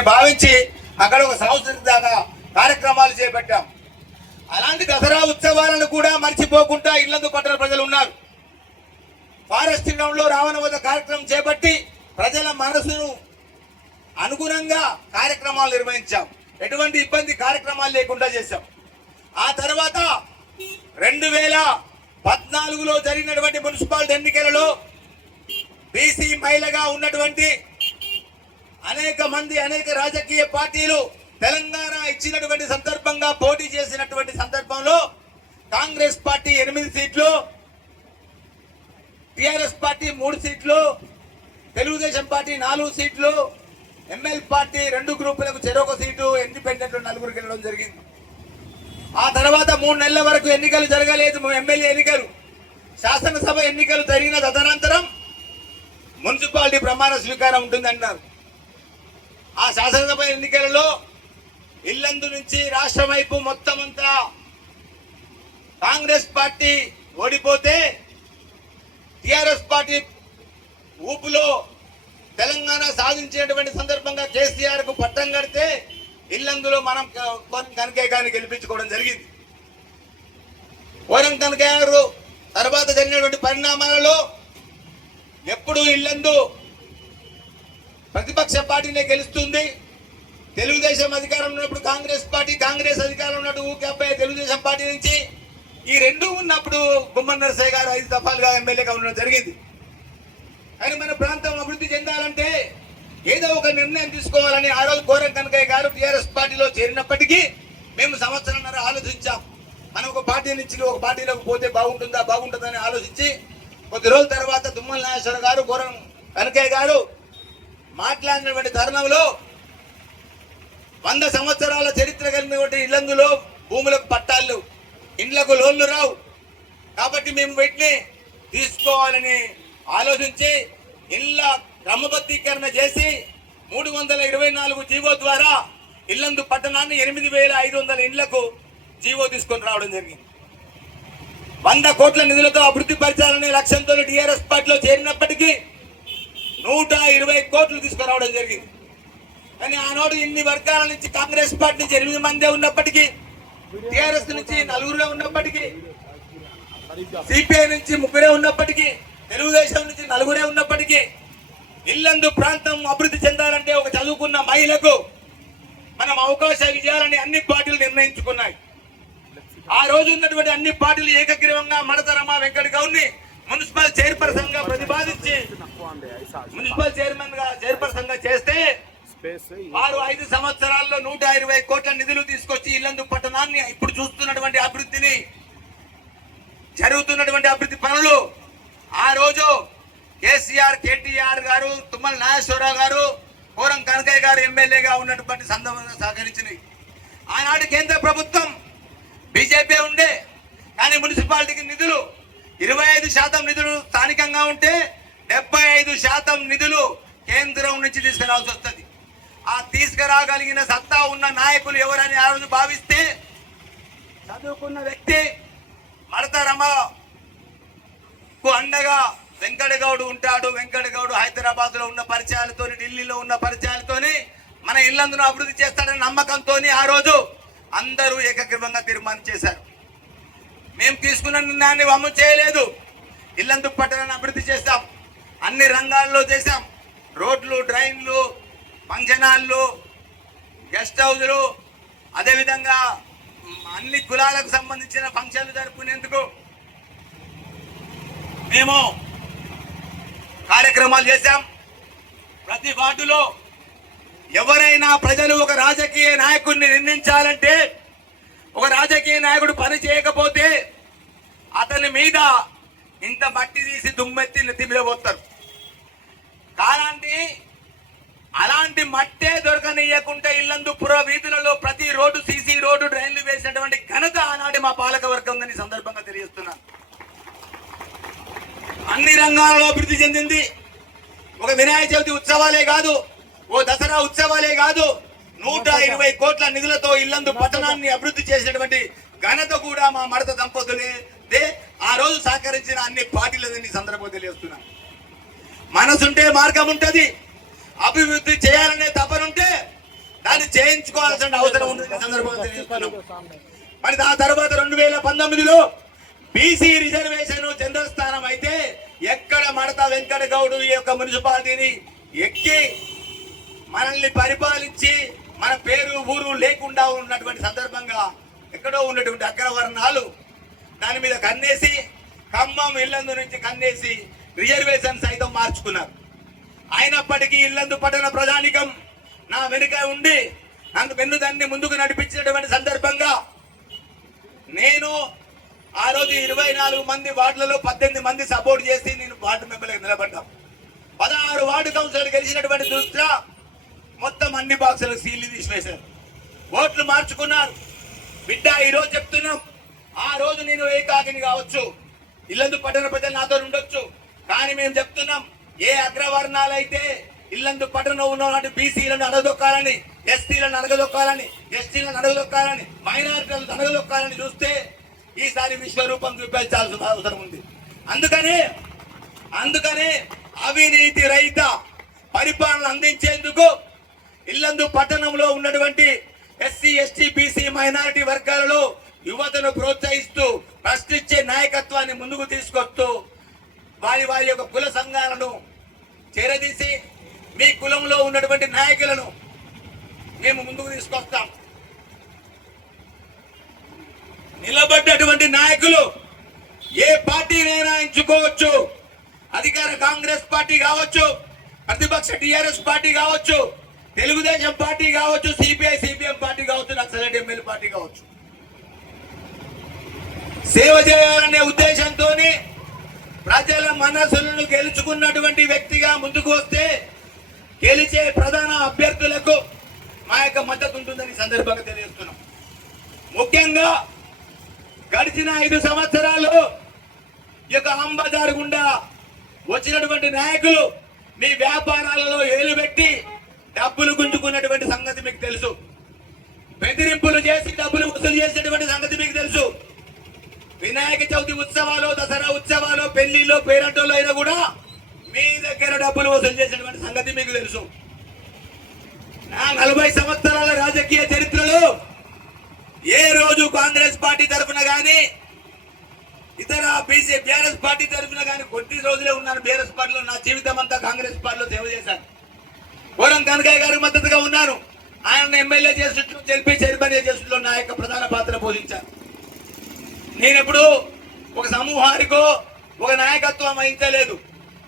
అని భావించి అక్కడ ఒక సంవత్సరం దాకా కార్యక్రమాలు చేపట్టాం. అలాంటి దసరా ఉత్సవాలను కూడా మర్చిపోకుండా ఇళ్ళందు పట్టణ ప్రజలు ఉన్నారు. ఫారెస్ట్ గ్రౌండ్లో రావణ వద్ద కార్యక్రమం చేపట్టి ప్రజల మనసును అనుగుణంగా కార్యక్రమాలు నిర్వహించాం. ఎటువంటి ఇబ్బంది కార్యక్రమాలు లేకుండా చేశాం. ఆ తర్వాత రెండు వేల పద్నాలుగులో జరిగినటువంటి మున్సిపాలిటీ ఎన్నికలలో బీసీ మహిళగా ఉన్నటువంటి అనేక మంది అనేక రాజకీయ పార్టీలు తెలంగాణ ఇచ్చినటువంటి సందర్భంగా పోటీ చేసినటువంటి సందర్భంలో కాంగ్రెస్ పార్టీ ఎనిమిది సీట్లు టిఆర్ఎస్ పార్టీ మూడు సీట్లు తెలుగుదేశం పార్టీ నాలుగు సీట్లు ఎంఎల్ పార్టీ రెండు గ్రూపులకు చెరొక సీటు ఇండిపెండెంట్లు నలుగురు గెలవడం జరిగింది. ఆ తర్వాత మూడు నెలల వరకు ఎన్నికలు జరగలేదు ఎమ్మెల్యే ఎన్నికలు. శాసనసభ ఎన్నికలు జరిగిన తదనంతరం మున్సిపాలిటీ ప్రమాణ స్వీకారం ఉంటుందన్నారు. ఆ శాసనసభ ఎన్నికలలో ఇల్లందు నుంచి రాష్ట్రం వైపు మొత్తం అంతా కాంగ్రెస్ పార్టీ ఓడిపోతే టిఆర్ఎస్ పార్టీ ఊపులో తెలంగాణ సాధించేటువంటి సందర్భంగా కేసీఆర్కు పట్టం కడితే ఇల్లందులో మనం క- కనకయ్య గారిని గెలిపించుకోవడం జరిగింది. కోరం కనకయ్య గారు తర్వాత జరిగినటువంటి పరిణామాలలో ఎప్పుడు ఇల్లందు ప్రతిపక్ష పార్టీనే గెలుస్తుంది. తెలుగుదేశం అధికారం ఉన్నప్పుడు కాంగ్రెస్ పార్టీ కాంగ్రెస్ అధికారం ఉన్నప్పుడు ఊకే అబ్బాయి తెలుగుదేశం పార్టీ నుంచి ఈ రెండు ఉన్నప్పుడు గుమ్మన్ నరసయ్య గారు ఐదు దఫాలుగా ఎమ్మెల్యేగా ఉండడం జరిగింది. కానీ మన ప్రాంతం అభివృద్ధి చెందాలంటే ఏదో ఒక నిర్ణయం తీసుకోవాలని ఆ రోజు కోరం కనకయ్య గారు టీఆర్ఎస్ పార్టీలో చేరినప్పటికీ మేము సంవత్సరంన్నర ఆలోచించాం. మనం ఒక పార్టీ నుంచి ఒక పార్టీలోకి పోతే బాగుంటుందా బాగుంటుందని ఆలోచించి కొద్ది రోజుల తర్వాత దుమ్మల నాగేశ్వర గారు కోరం కనకయ్య గారు మాట్లాడినటువంటి తరుణంలో వంద సంవత్సరాల చరిత్ర కలిగినటువంటి ఇల్లందులో భూములకు పట్టాలు ఇండ్లకు లోన్లు రావు. కాబట్టి మేము వీటిని తీసుకోవాలని ఆలోచించి ఇళ్ళ క్రమబద్ధీకరణ చేసి మూడు వందల ఇరవై నాలుగు జీవో ద్వారా ఇల్లందు పట్టణాన్ని ఎనిమిది వేల ఐదు వందల ఇండ్లకు జీవో తీసుకొని రావడం జరిగింది. వంద కోట్ల నిధులతో అభివృద్ధి పరచాలనే లక్ష్యంతో టీఆర్ఎస్ పార్టీలో చేరినప్పటికీ నూట ఇరవై కోట్లు తీసుకురావడం జరిగింది. కానీ ఆనాడు ఇన్ని వర్గాల నుంచి కాంగ్రెస్ పార్టీ నుంచి ఎనిమిది మందే ఉన్నప్పటికీ టిఆర్ఎస్ నుంచి నలుగురులో ఉన్నప్పటికీ సిపిఐ నుంచి ముగ్గురే ఉన్నప్పటికీ తెలుగుదేశం నుంచి నలుగురే ఉన్నప్పటికీ ఇల్లందు ప్రాంతం అభివృద్ధి చెందాలంటే ఒక చదువుకున్న మహిళకు మనం అవకాశాలు ఇవ్వాలని అన్ని పార్టీలు నిర్ణయించుకున్నాయి. ఆ రోజు ఉన్నటువంటి అన్ని పార్టీలు ఏకగ్రీవంగా మడతరమ వెంకట గౌడ్ని మున్సిపల్ చైర్పర్సన్గా ప్రతిపాదించి మున్సిపల్ చైర్మన్గా చైర్పర్సన్గా చేస్తే వారు ఐదు సంవత్సరాల్లో నూట ఇరవై కోట్ల నిధులు తీసుకొచ్చి ఇల్లందు పట్టణాన్ని ఇప్పుడు చూస్తున్నటువంటి అభివృద్ధిని జరుగుతున్నటువంటి అభివృద్ధి పనులు. ఆ రోజు కేసీఆర్ కేటీఆర్ గారు తుమ్మల నాగేశ్వరరావు గారు కోరం కనకయ్య గారు ఎమ్మెల్యేగా ఉన్నటువంటి సందర్భంగా సహకరించినాయి ఆనాడు కేంద్ర ప్రభుత్వం బీజేపీ ఉండే కానీ మున్సిపాలిటీకి నిధులు ఇరవై ఐదు శాతం నిధులు స్థానికంగా ఉంటే డెబ్బై ఐదు శాతం నిధులు కేంద్రం నుంచి తీసుకురావాల్సి వస్తుంది. ఆ తీసుకురాగలిగిన సత్తా ఉన్న నాయకులు ఎవరని ఆ రోజు భావిస్తే చదువుకున్న వ్యక్తి మడతరమకు అండగా వెంకటగౌడు ఉంటాడు. వెంకటగౌడు హైదరాబాద్లో ఉన్న పరిచయాలతో ఢిల్లీలో ఉన్న పరిచయాలతోని మన ఇల్లందును అభివృద్ధి చేస్తాడని నమ్మకంతో ఆ రోజు అందరూ ఏకగ్రీవంగా తీర్మానం చేశారు. మేము తీసుకున్న నిర్ణయాన్ని అమలు చేయలేదు. ఇల్లందు పట్టణాన్ని అభివృద్ధి చేస్తాం అన్ని రంగాల్లో చేశాం. రోడ్లు డ్రైన్లు ఫంక్షన్ హాళ్ళు గెస్ట్ హౌజులు అదేవిధంగా అన్ని కులాలకు సంబంధించిన ఫంక్షన్లు జరుపుకునేందుకు మేము కార్యక్రమాలు చేశాం. ప్రతి వార్డులో ఎవరైనా ప్రజలు ఒక రాజకీయ నాయకుడిని నిందించాలంటే ఒక రాజకీయ నాయకుడు పని చేయకపోతే అతని మీద ఇంత మట్టి తీసి దుమ్మెత్తి నెత్తి మీద పోతారు. కాలాంటి అలాంటి మట్టే దొరకనియకుంటే ఇల్లందు పుర వీధులలో ప్రతి రోడ్డు సీసీ రోడ్డు డ్రైన్లు వేసినటువంటి ఘనత ఆనాటి మా పాలక వర్గం ఉందని సందర్భంగా తెలియజేస్తున్నాను. అన్ని రంగాలలో అభివృద్ధి చెందింది. ఒక వినాయక చవితి ఉత్సవాలే కాదు ఓ దసరా ఉత్సవాలే కాదు నూట ఇరవై కోట్ల నిధులతో ఇల్లందు పట్టణాన్ని అభివృద్ధి చేసినటువంటి ఘనత కూడా మా మడత దంపతులే ఆ రోజు సహకరించిన అన్ని పార్టీలని సందర్భంగా తెలియజేస్తున్నాను. మనసుంటే మార్గం ఉంటుంది అభివృద్ధి చేయాలనే తపనుంటే దాన్ని చేయించుకోవాల్సిన అవసరం ఉంటుంది సందర్భంగా మరి ఆ తర్వాత రెండు వేల పంతొమ్మిదిలో బీసీ రిజర్వేషన్ జనరల్ స్థానం అయితే ఎక్కడ మడత వెంకట గౌడ్ ఈ యొక్క మున్సిపాలిటీని ఎక్కి మనల్ని పరిపాలించి మన పేరు ఊరు లేకుండా ఉన్నటువంటి సందర్భంగా ఎక్కడో ఉన్నటువంటి అగ్రవర్ణాలు దాని మీద కన్నేసి ఖమ్మం ఇల్లందు నుంచి కన్నేసి రిజర్వేషన్ సైతం మార్చుకున్నారు. అయినప్పటికీ ఇల్లందు పట్టణ ప్రజానికం నా వెనుక ఉండి నన్ను వెన్నుదాన్ని ముందుకు నడిపించినటువంటి సందర్భంగా నేను ఆ రోజు ఇరవై నాలుగు మంది వార్డులలో పద్దెనిమిది మంది సపోర్ట్ చేసి నేను వార్డు మెంబర్లకు నిలబడ్డాం. పదహారు వార్డు కౌన్సిలర్ గెలిచినటువంటి దృష్ట్యా మొత్తం అన్ని బాక్సులు సీళ్ళు తీసివేశారు. ఓట్లు మార్చుకున్నారు. బిడ్డ ఈరోజు చెప్తున్నాం. ఆ రోజు నేను ఏకాకిని కావచ్చు. ఇల్లందు పట్టణ ప్రజలు నాతో ఉండొచ్చు. కానీ మేము చెప్తున్నాం ఏ అగ్రవర్ణాలైతే ఇల్లందు పట్టణంలో ఉన్నటువంటి బీసీలను అడగదొక్కాలని ఎస్టీలను అడగదొక్కాలని ఎస్టీలను అడగదొక్కాలని మైనారిటీలను అడగదొక్కాలని చూస్తే ఈసారి విశ్వరూపం చూపించాల్సిన అవసరం ఉంది. అందుకనే అందుకనే అవినీతి రహిత పరిపాలన అందించేందుకు ఇల్లందు పట్టణంలో ఉన్నటువంటి ఎస్సీ ఎస్టీ బీసీ మైనారిటీ వర్గాలలో యువతను ప్రోత్సహిస్తూ ప్రశ్నించే నాయకత్వాన్ని ముందుకు తీసుకొస్తూ వారి వారి యొక్క కుల సంఘాలను చేరదీసి మీ కులంలో ఉన్నటువంటి నాయకులను మేము ముందుకు తీసుకొస్తాం. నిలబడ్డటువంటి నాయకులు ఏ పార్టీనైనా ఎంచుకోవచ్చు. అధికార కాంగ్రెస్ పార్టీ కావచ్చు ప్రతిపక్ష టిఆర్ఎస్ పార్టీ కావచ్చు తెలుగుదేశం పార్టీ కావచ్చు సిపిఐ సిపిఎం పార్టీ కావచ్చు నక్సలైట్ ఎమ్మెల్యే పార్టీ కావచ్చు. సేవ చేయాలనే ఉద్దేశం ప్రజల మనసులను గెలుచుకున్నటువంటి వ్యక్తిగా ముందుకు వస్తే గెలిచే ప్రధాన అభ్యర్థులకు మా యొక్క మద్దతు ఉంటుందని సందర్భంగా తెలియజేస్తున్నాం. ముఖ్యంగా గడిచిన ఐదు సంవత్సరాలు ఈ యొక్క అంబజారు గుండా వచ్చినటువంటి నాయకులు మీ వ్యాపారాలలో ఏలు పెట్టి డబ్బులు గుంజుకున్నటువంటి సంగతి మీకు తెలుసు. బెదిరింపులు చేసి డబ్బులు వసూలు చేసేటువంటి సంగతి మీకు తెలుసు. వినాయక చవితి ఉత్సవాలు దసరా ఉత్సవాలు పెళ్ళిలో పేరంటోళ్ళు అయినా కూడా మీ దగ్గర డబ్బులు వసూలు చేసినటువంటి సంగతి మీకు తెలుసు. నా నలభై సంవత్సరాల రాజకీయ చరిత్రలో ఏ రోజు కాంగ్రెస్ పార్టీ తరఫున కానీ ఇతర బీసీ బీఆర్ఎస్ పార్టీ తరఫున గాని కొద్ది రోజులే ఉన్నాను. బీఆర్ఎస్ పార్టీలో నా జీవితం అంతా కాంగ్రెస్ పార్టీలో సేవ చేశాను. పూరం కనకయ్య గారికి మద్దతుగా ఉన్నాను ఆయన ఎమ్మెల్యే చేసినట్లు జెల్పీ చైర్మన్ చేసినట్లు నా యొక్క ప్రధాన పాత్ర పోషించాను నేనెప్పుడు ఒక సమూహానికో ఒక నాయకత్వం వహించలేదు.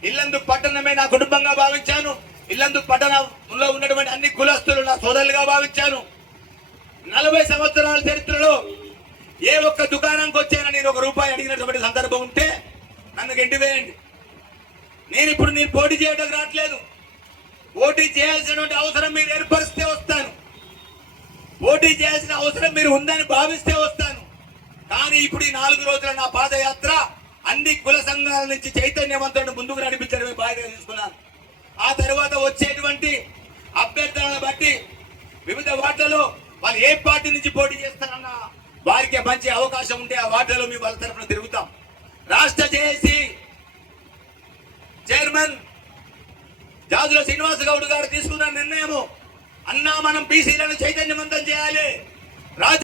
ఇల్లందు పట్టణమే నా కుటుంబంగా భావించాను. ఇల్లందు పట్టణంలో ఉన్నటువంటి అన్ని కులస్తులు నా సోదరులుగా భావించాను. నలభై సంవత్సరాల చరిత్రలో ఏ ఒక్క దుకాణంకి వచ్చానా నేను ఒక రూపాయి అడిగినటువంటి సందర్భం ఉంటే నన్ను గెంటి వేయండి నేను ఇప్పుడు నేను పోటీ చేయడానికి రావట్లేదు. పోటీ చేయాల్సినటువంటి అవసరం మీరు ఏర్పరిస్తే వస్తాను. పోటీ చేయాల్సిన అవసరం మీరు ఉందని భావిస్తే వస్తాను. కానీ ఇప్పుడు ఈ నాలుగు రోజుల నా పాదయాత్ర అన్ని కుల సంఘాల నుంచి చైతన్యవంతులను ముందుకు నడిపించడమే బాధ్యత తీసుకున్నాను. ఆ తర్వాత వచ్చేటువంటి అభ్యర్థులను బట్టి వివిధ వార్డులలో వాళ్ళు ఏ పార్టీ నుంచి పోటీ చేస్తారన్న వారికి మంచి అవకాశం ఉంటే ఆ వార్డులలో మీ వాళ్ళ తరఫున తిరుగుతాం. రాష్ట్ర జేఏసీ చైర్మన్ జాజుల శ్రీనివాస గౌడ్ గారు తీసుకున్న నిర్ణయము అన్నా మనం బీసీలను చైతన్యవంతం చేయాలి. రాజ